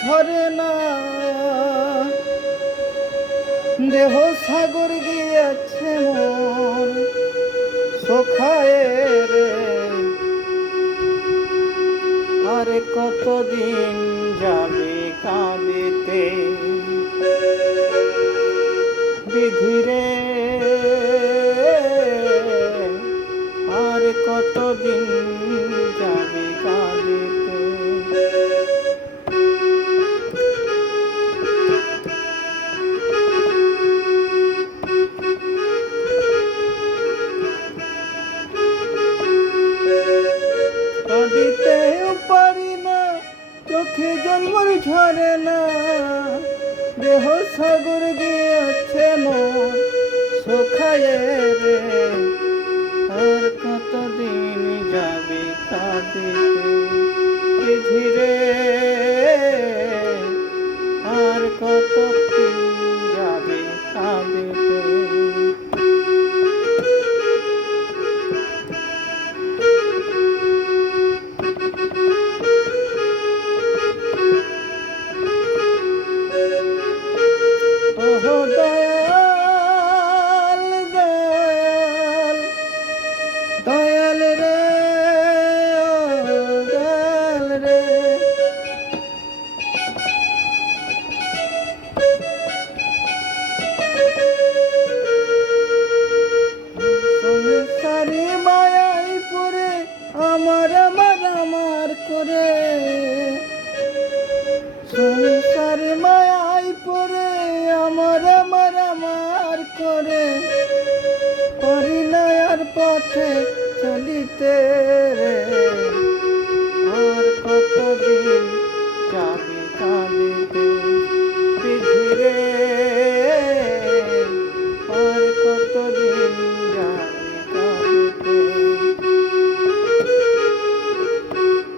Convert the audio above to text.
ঝরে না। দেহ সাগর গিয়েছে সোখায় রে। আরে কতদিন যাবে কাঁদিতে? বিধিরে আর কতদিন যাবে কাঁদিতে? চোখে জন্মর ঝরে না। দেহ সাগর গিয়েছে সোখায় রে। আর কতদিন যাবে কাঁদিতে? পথে চলিতে রে।